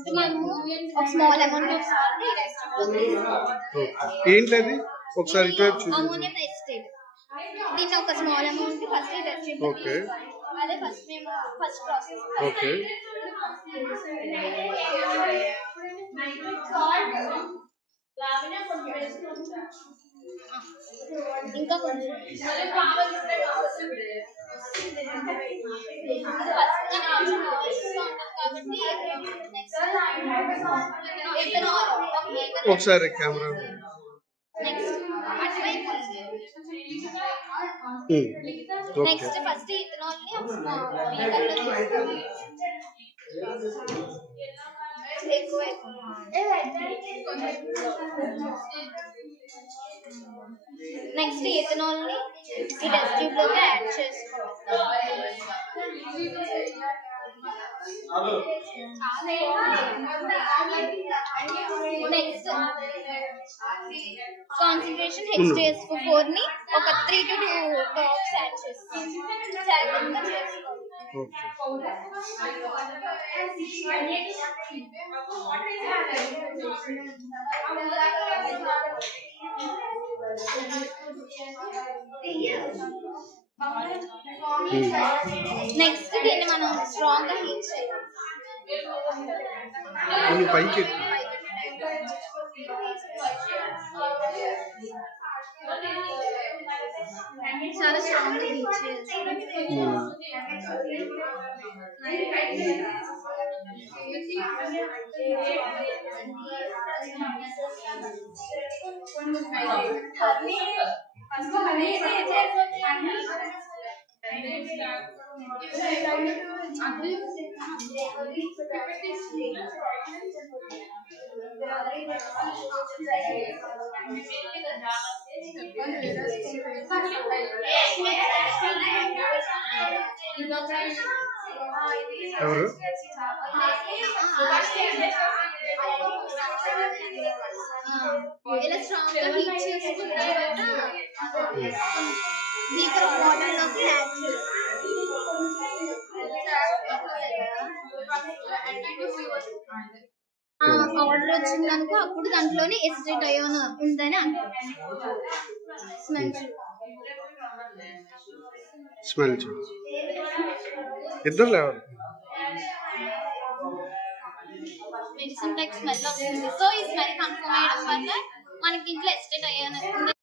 First మనము ఒక small amount of salt ఏంటది ఒకసారి అమోనియం ఎసిటేట్. దీన్ని ఒక small amount first test okay. అదే ఫస్ట్ మేము ఫస్ట్ ప్రాసెస్. ఓకే. ఇంకా కొంచెం ఒకసారి కెమెరా నెక్స్ట్ ఫస్ట్ ఇథనాల్ ని నెక్స్ట్ ఇథనాల్ ని ఈ టెస్ట్ ట్యూబ్ లోకి యాడ్ చేసుకోవాలి. నెక్స్ట్ కాన్సంట్రేషన్ HCl4 ని ఒక 3 to 2 డ్రాప్స్ యాడ్ చేసుకోవాలి. జాగ్రత్తగా చేసుకోవాలి. నెక్స్ట్ దీన్ని మనం స్ట్రాంగ్ గా హీట్ చేయాలి. పైకి చాలా స్ట్రాంగ్ గా హీట్ చేయాలి. ఎవరు ఇలా స్ట్రాంగ్ గా హీట్ చేసుకున్న తర్వాత బీకర్ వాటర్ లోకి యాడ్ చేయాలి. ఆర్డర్ వచ్చిందనుకో అప్పుడు దాంట్లోనే ఎసిటేట్ అయోన్ ఉందని అంటారు. స్మెల్ చూడు ఇద్దరు లేవాలి. మెడిసిన్ టైప్ స్మెల్ వస్తుంది. సో ఈ స్మెల్ కన్ఫర్మ్ అయ్యడం వల్ల మనకి ఇంట్లో ఎసిటేట్ అయోన్